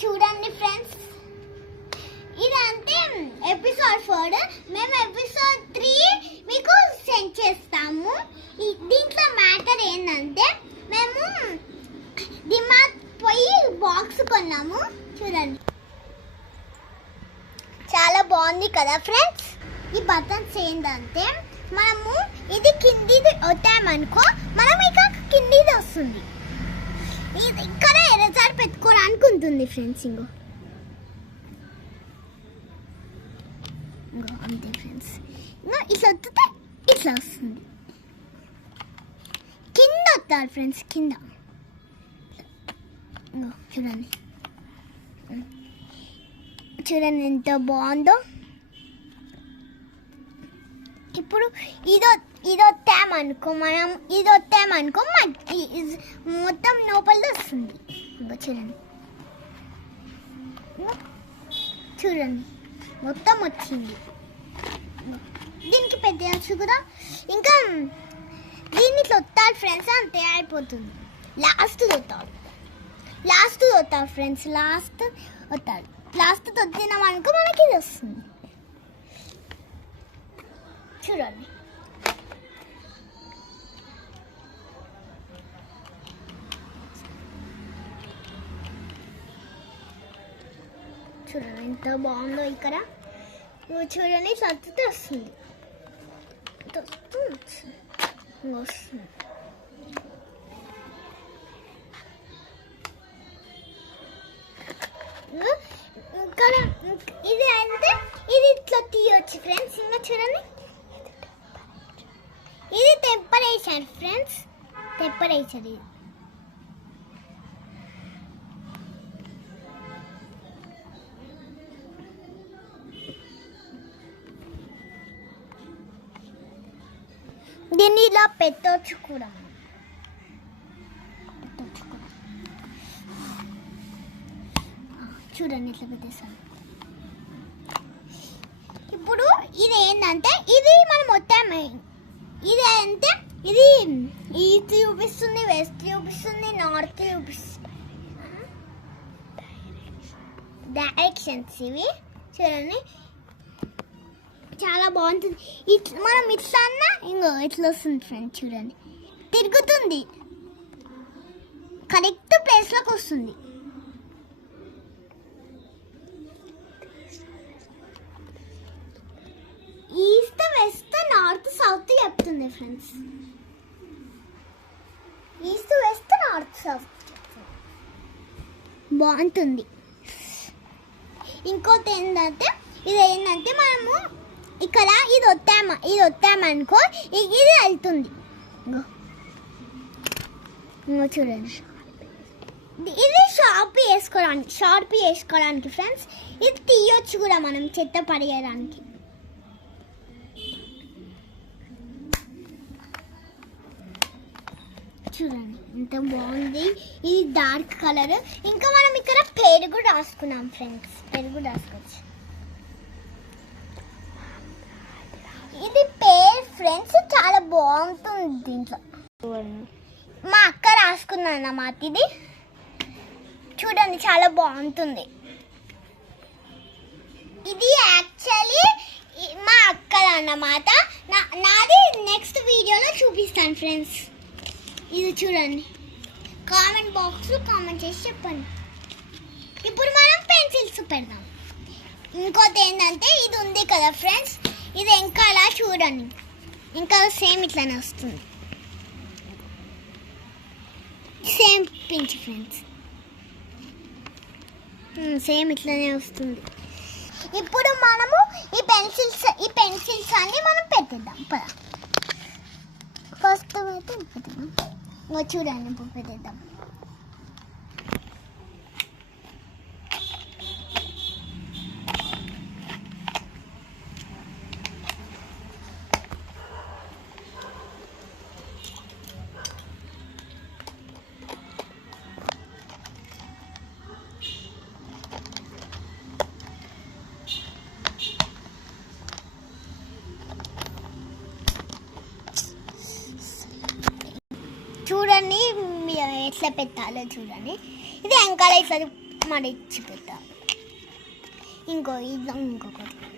చూడండి ఫ్రెండ్స్, ఇదంటే ఎపిసోడ్ 4. మేము ఎపిసోడ్ 3 మీకు సెండ్ చేస్తాము. దీంట్లో మ్యాటర్ ఏంటంటే మేము డిమార్ట్ పోయి బాక్స్ కొన్నాము. చూడండి, చాలా బాగుంది కదా ఫ్రెండ్స్. ఈ బటన్స్ ఏంటంటే మనము ఇది కిందిది వద్దామనుకో, మనం ఇక కిందిది వస్తుంది. ఇది ఇక్కడ ఎరజాలు పెట్టుకోవడానికి ఉంటుంది ఫ్రెండ్స్. ఇంకో అంతే ఫ్రెండ్స్. ఇట్లా వస్తే ఇట్లా వస్తుంది. కింద వస్తారు ఫ్రెండ్స్, కింద చూడండి. చూడండి ఎంత బాగుందో. ఇప్పుడు ఇది వస్తామనుకో, మనం ఇది వస్తామనుకో మొత్తం లోపలిది వస్తుంది. చూడండి చూడండి మొత్తం వచ్చింది. దీనికి పెట్టచ్చు కూడా. ఇంకా దీన్ని ఇట్లా వస్తారు ఫ్రెండ్స్, అంతే అయిపోతుంది. లాస్ట్ వస్తారు ఫ్రెండ్స్, లాస్ట్ వద్దినాం అనుకో మనకి ఇది వస్తుంది. చూడండి చూడండి ఎంత బాగుందో. ఇక్కడ చూడండి సత్తుతో వస్తుంది. ఇక్కడ ఇది అంటే ఇది ఇట్లా తీయొచ్చు ఫ్రెండ్స్. ఇంకా చూడండి, ఇది టెంపరేచర్ ఫ్రెండ్స్, టెంపరేచర్. ఇది దీన్ని ఇలా పెట్టవచ్చు కూడా. చూడండి ఇట్లా పెట్టేసాను. ఇప్పుడు ఇది ఏంటంటే ఇది మనం మొత్తం ఇది అంటే ఇది ఈస్ట్ చూపిస్తుంది, వెస్ట్ చూపిస్తుంది, నార్త్ చూపిస్తుంది, డైరెక్షన్స్ ఇవి. చూడండి చాలా బాగుంటుంది. మనం ఇట్లా అన్నా ఇంకో ఇట్లా వస్తుంది ఫ్రెండ్స్. చూడండి తిరుగుతుంది, కరెక్ట్ ప్లేస్లోకి వస్తుంది. ఈస్ట్ వెస్ట్ నార్త్ సౌత్ చెప్తుంది friends. East west north south బాగుంటుంది. ఇంకోటి ఏంటంటే ఇది ఏంటంటే మనము ఇక్కడ ఇది వస్తామనుకో ఇది వెళ్తుంది. చూడండి, ఇది షార్ప్ వేసుకోవడానికి ఫ్రెండ్స్. ఇది తీయొచ్చు కూడా మనం చెత్త పడేయడానికి. చూడండి ఎంత బాగుంది. ఇది డార్క్ కలర్. ఇంకా మనం ఇక్కడ పెరుగు రాసుకున్నాం ఫ్రెండ్స్, పెరుగు రాసుకోవచ్చు. ఇది పేరు ఫ్రెండ్స్ చాలా బాగుంటుంది. దీంట్లో మా అక్క రాసుకున్నా అన్నమాట. ఇది చూడండి చాలా బాగుంటుంది. ఇది యాక్చువల్లీ మా అక్కది అన్నమాట. నాది నెక్స్ట్ వీడియోలో చూపిస్తాను ఫ్రెండ్స్. ఇది చూడండి, కామెంట్ బాక్స్లో కామెంట్ చేసి చెప్పండి. ఇప్పుడు మనం పెన్సిల్స్ పెడదాం. ఇంకోటి ఏంటంటే ఇది ఉంది కదా ఫ్రెండ్స్, ఇది ఇంకా అలా చూడండి, ఇంకా సేమ్ ఇట్లానే వస్తుంది. సేమ్ పించ్ ఫ్రెండ్స్, సేమ్ ఇట్లానే వస్తుంది. ఇప్పుడు మనము ఈ పెన్సిల్స్ అన్ని మనం పెట్టేద్దాం. ఫస్ట్ అయితే పెట్టేద్దాం. చూడండి ఇప్పుడు పెట్టేద్దాం. చూడండి ఎట్లా పెట్టాలో చూడండి. ఇది వెనకాల ఇట్లా మడిచి పెట్టాలి. ఇంకొకటి